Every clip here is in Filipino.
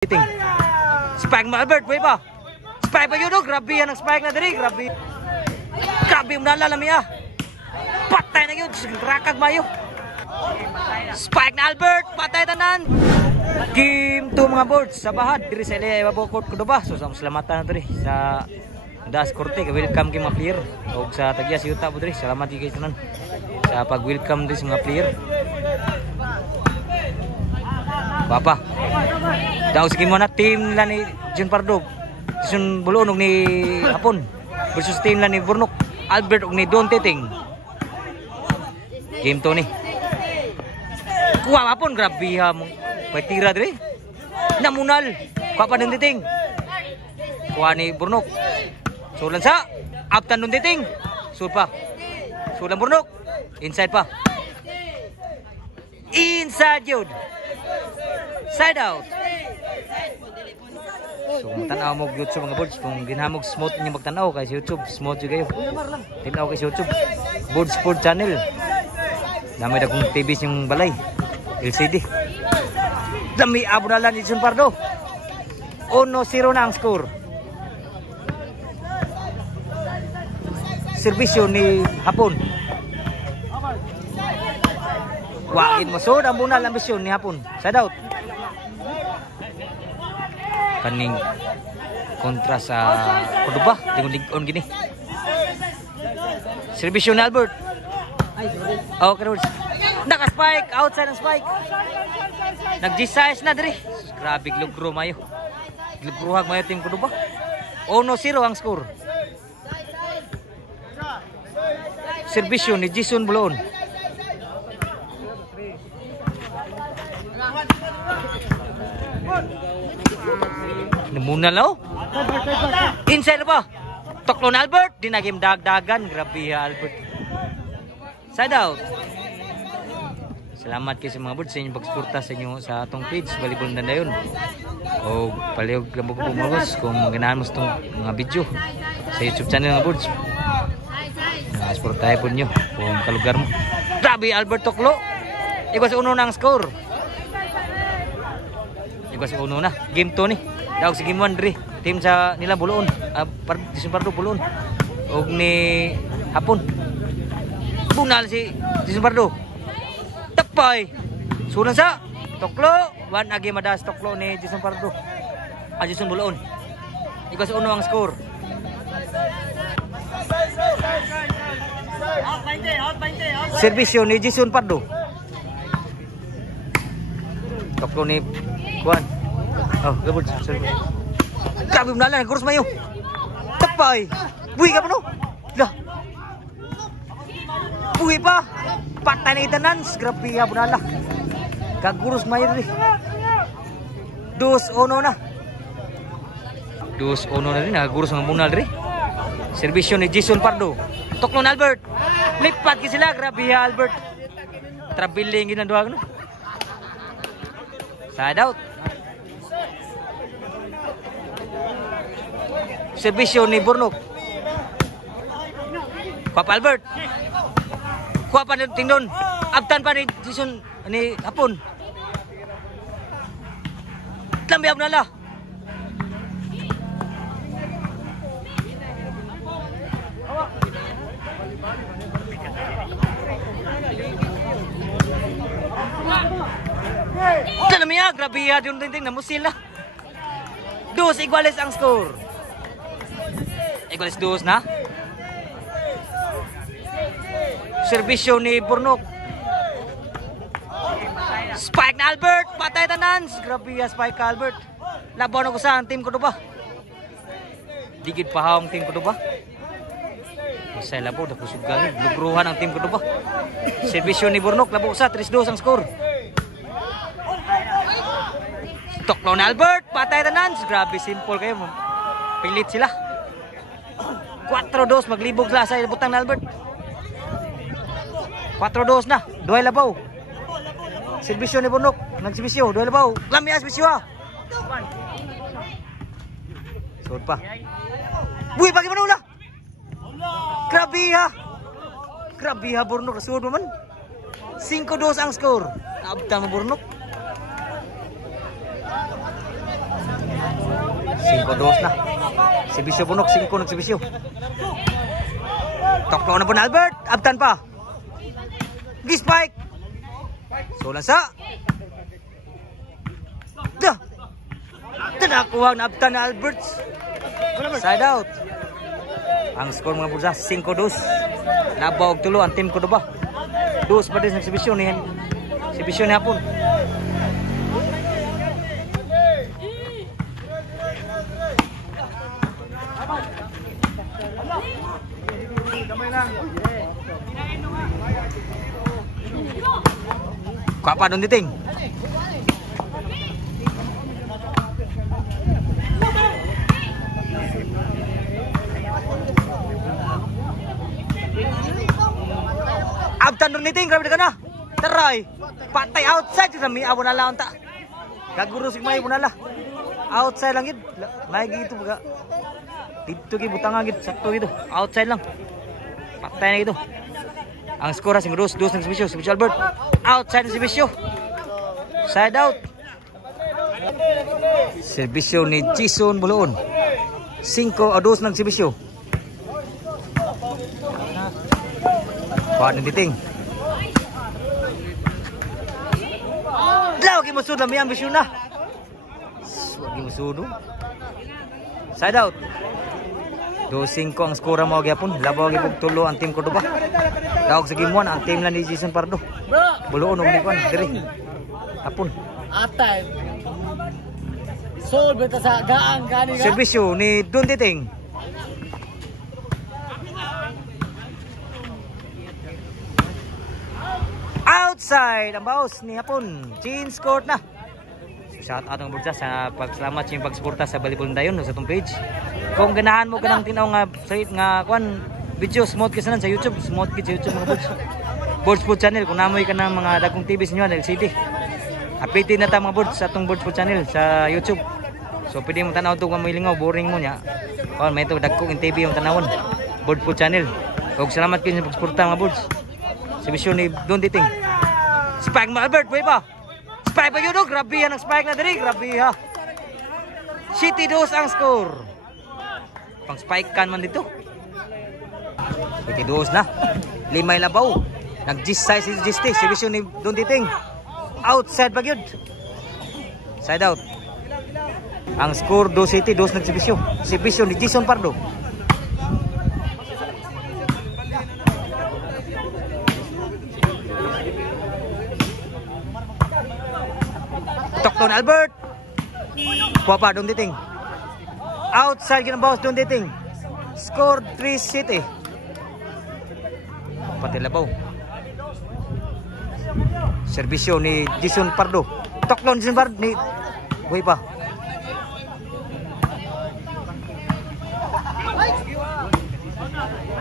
Spike mo Albert, way pa. Spike pa yun, grabe yan ang spike na diri, grabe. Grabe yung nalalami ah. Patay na yun, rakag mayo. Spike na Albert, patay tanan. Game 2 mga boards sa bahad diri sa Ilaya Babokot kudo ba. So salamatan na diri sa Das Korte, welcome kay mga player og sa Tagias Yuta po diri. Salamat kay tanan sa pag-welcome diri sa mga player. Papa. Daw sige mo na team la ni Jun Pardo. Jun Bulunog ni Hapon versus team la ni Burnok Albert og ni Don Titing. Game 2 ni. Kuha Hapon, grabe ha mo. Pwede tira diri. Namunal. Kuha pa Don Titing. Kuha ni Burnok. Sulan sa Aptan Don Titing. Sul pa. Sulan Burnok. Inside pa. Inside yun. Side out. So matanaw mo YouTube mga boards. Kung ginhamog smooth niyo magtanaw kay YouTube, smooth juga kayo. Tinaw kay YouTube. Board Sport Channel. Dami na kong TV yung balay. LCD. Dami abo na lang ni Jun Pardo. 1-0 na ang score. Serbisyo ni Hapon. Wain mo so ang bunal ambisyon ni Hapon. Side out. Kaning kontra sa Cordoba, tingong lig-on gini. Serbisyo ni Albert. Oh, Carlos. Naka-spike, outside ang spike. Nag-G-size na diri. Grabe glugro mayo. Glugruhag mayo ting Cordoba. 1-0 ang score. Serbisyo ni Jason Bulon. Namuna lao. Inside pa. Toklon Albert, dinagim dagdagan, grabe ya Albert. Side out. Salamat kayo sa mga boards sa inyong pagsuporta sa inyo sa atong page Volleyball Dandayon. O palihog lang mo ko pumagos kung ganahan mo sa itong mga video sa YouTube channel mga boards. Suportahin po nyo kung kalugar mo. Grabe Albert Toklo. Iwas uno na ang score. Iwas uno na. Game 2 ni. Daog si Game 1 diri. Team sa nila Buloon. Jason Pardo Buloon. Og ni Hapon. Bunal si Jason Pardo. Tapay. Sunan sa Toklo. 1 agi madas Toklo ni Jason Pardo. Jason Buloon. Iwas uno ang score. Serbisyo ni Jason Pardo. Toklo ni Juan. Oh, gabod. Grabe mo nalang, kurus mayo. Tapay. Buhi ka pa no? Lah. Buhi pa. Patay na itanan. Grabe ya, bunala. Kagurus mayo rin. 2-1 na. 2-1 na rin. Nagagurus ang bunal rin. Serbisyo ni Jason Pardo. Toklon Albert. Lipat ka sila. Grabe ya, Albert. Trabiling ginanduha no? Side out. Serbisyo ni Burnok. Kuha pa Albert. Kuha pa Tingdon. Abtan pa ni Jason ni Hapon. Lambiab na la. Talamiya, grabe ya yung ting na musila. 2 iguales ang score. Iguales 2 na. Serbisyo ni Burnok. Spike na Albert, patay tanan. Grabe ya spike ka Albert. Labaw na ko sa team ko ba? Digid pa ang team ko ba? Masay labaw da kusugan, lugruhan ang team ko ba? Serbisyo ni Burnok, labaw sa 3-2 ang score. Toklon Albert, patay tanan. Grabe simple kayo. Pilit sila. 4-2 maglibog sila sa butang na Albert. 4-2 na. Duhay labaw. Serbisyo ni Burnok. Nagserbisyo. Duhay labaw. Lami ang serbisyo ha. Sud pa. Buhi pagi manula. Grabe ha. Grabe ha Burnok. Sud mo man. 5-2 ang score. Naabta mo Burnok. 5-2 na. Sibisyo punok, 5 ng Sibisyo. Toklo na po na Albert. Abtan pa. G-spike. So lansa. Dah. Tinakuha na abtan na Albert. Side out. Ang score mga bulsa 5-2. Labaw og tulo ang team ko ba. 2 pa din sa Sibisyo ni hapon. Kapa doon diting. Abtan doon diting, grabe ka na. Taray. Patay outside kami abo na lang ta. Kaguro sig may bunala. Outside lang gid. May gitu baga. Dito gi butang gid sakto gitu. Outside lang. Patay na gitu. Ang skora 5-2 ng Sibisyo, Sibisyo Albert. Outside ng Sibisyo. Side out. Sibisyo ni Jason Buloon. 5-2 ng Sibisyo. Kuha ng diting. Lagi masud lang may ambisyon na. Lagi masud. Side out. 2-5 ang skora mo gyapon. Labaw gyud tulo ang team ko ba. Dawag sa game 1 ang team lang ni Jason Pardo. Buloon og ni kon diri. Hapon. Atay. Sol beta sa gaang gani ga. Sibisyo ni Don Diting. Outside ang baos ni hapon. Change court na. Shout out ang bulsa sa pagsalamat sa pagsuporta sa Volleyball Dayon sa atong page. Kung ganahan mo kanang tinaw nga kwan video smooth kasi sa YouTube, smooth kit sa YouTube mga bulsa. Boards Food Channel kung namoy ka ng mga dagkong TV sa inyo LCD. Apitin na ta mga boards sa atong Boards Food Channel sa YouTube. So pwede mo tanaw to kung may lingaw, boring mo nya. Kung may ito dagkong TV yung tanawon. Boards Food Channel. Kung salamat kayo sa pagsuporta mga boards. Sibisyo ni Don Diting. Spike mo Albert, way pa. Spike pa yun o, grabe yan ang spike na diri, grabe ha. City 2 ang score. Pang spike kan man dito. City 2 na. 5 labaw. Nag-gis-size si Gisti, Sibisyo ni Don Diting. Outside pa yun. Side out. Ang score 2 City, 2 ng Sibisyo. Sibisyo ni Jason Pardo. Tokton Albert. Kuha Don Diting. Outside ginambawas Don Diting. Score 3 City. Pati labaw. Serbisyo ni Jason Pardo. Tokton Jason Pardo ni buhay pa.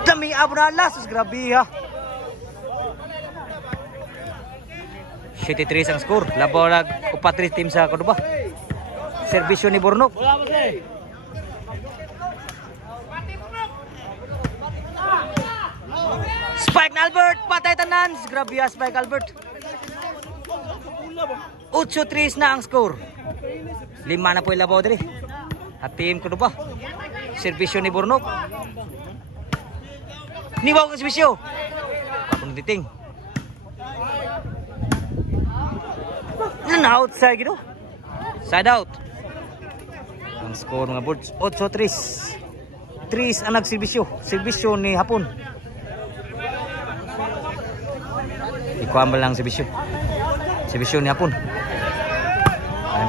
Dami abo na lasos, grabe ha. 73 ang score. Labaw na upatris team sa Cordoba. Serbisyo ni Bornok. Spike na Albert. Patay tanan. Grabe ha Spike Albert. 8-3 na ang score. 5 na po yung labaw diri. At team Cordoba. Serbisyo ni Bornok. Niwaw ang serbisyo. Kapag Diting. Outside gitu. Side out. Ang score mga boards 8-3. 3 ang nagserbisyo. Serbisyo ni hapon. Ikuha lang serbisyo. Serbisyo ni hapon.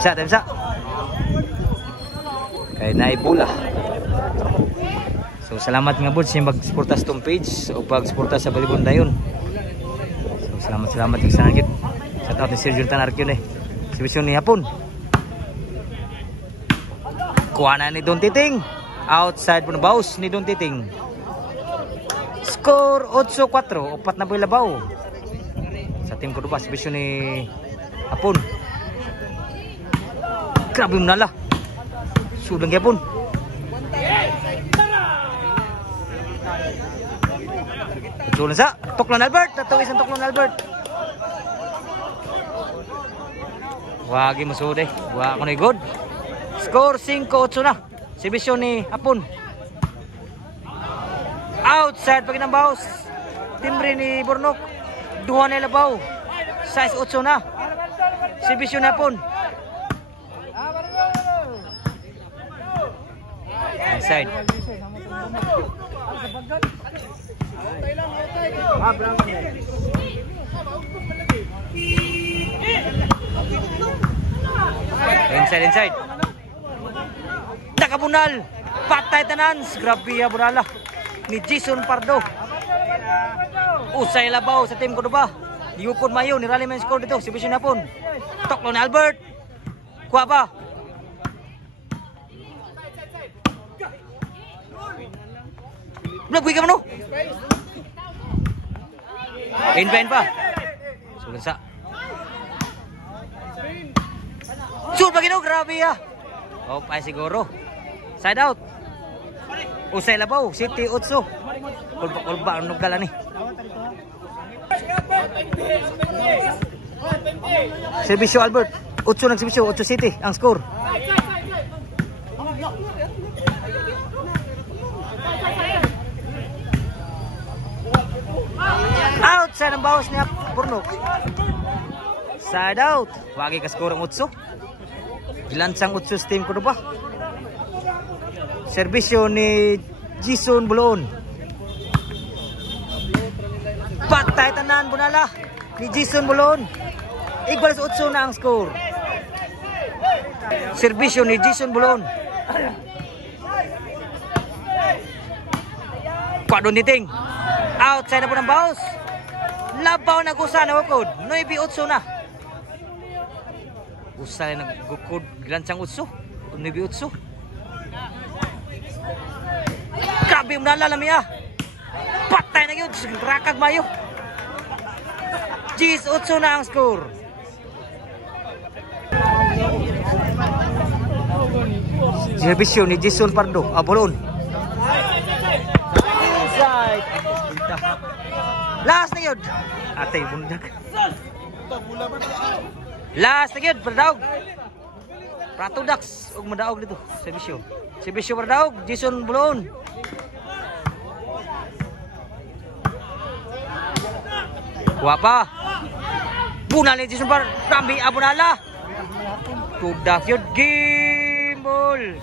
Temsa. Kay naibula. So salamat mga boards yung pag-suporta sa itong page o pag-suporta sa Volleyball Dayon. So salamat sa nagit. Shout out ni Sir Juntan Arquio eh. Sibisyo ni hapon. Kuha na ni Don Diting. Outside po na baus ni Don Diting. Score 8-4. 4 na po yung labaw. Sa team ko doon sibisyo ni hapon. Grabe mo nala. Sudang hapon. Tulan sa Toklan Albert. Tatawis ang Toklan Albert. Wagi masud eh. Wa ko na good. Score 5-8 na. Serbisyo ni Hapon. Outside pag inambaos. Timbre ni Burnok. Duha na labaw. Size 8 na. Serbisyo ni Hapon. Inside. Inside. Nakabunal. Patay tanan. Grabe ya bunala. Ni Jason Pardo. Usay labaw sa team ko ba? Diukod mayo ni rally man score dito. Serbisyo ni Hapon. Toklo ni Albert. Kuha ba? Blagwi ka man, no? In pa. Sulit sa. Shoot pa gino, grabe ya. Oh, ay siguro. Side out. Usay labaw, City 8. Kulba ang nugdala ni. Serbisyo Albert. 8 ng serbisyo, 8 City ang score. Outside ang bawas niya Burnok. Side out. Wagi ka score ang 8. Gilansang 8 sa team ko ba? Serbisyo ni Jason Buloon. Patay tanan bunala ni Jason Buloon. Igual sa 8 na ang score. Serbisyo ni Jason Buloon. Kwadon niting. Outside na po ng bawas. Labaw na kusa na wakod. 9-8 na. Usay na gukod. Gilansang 8. 9-8. Grabe yung nalalami ah. Patay na yun. Rakag mayo. 10-8 na ang score. Serbisyo ni Jason Pardo. Abolon. Inside. Last na yun. Atay bundag. Last na yun. Pardaog. Prato Dax. Huwag madaog dito. Serbisyo Pardaog. Jason Bulon. Wapa. Bunal ni Jason Pardaog. Rambi abunala. Tudak yun. Game ball.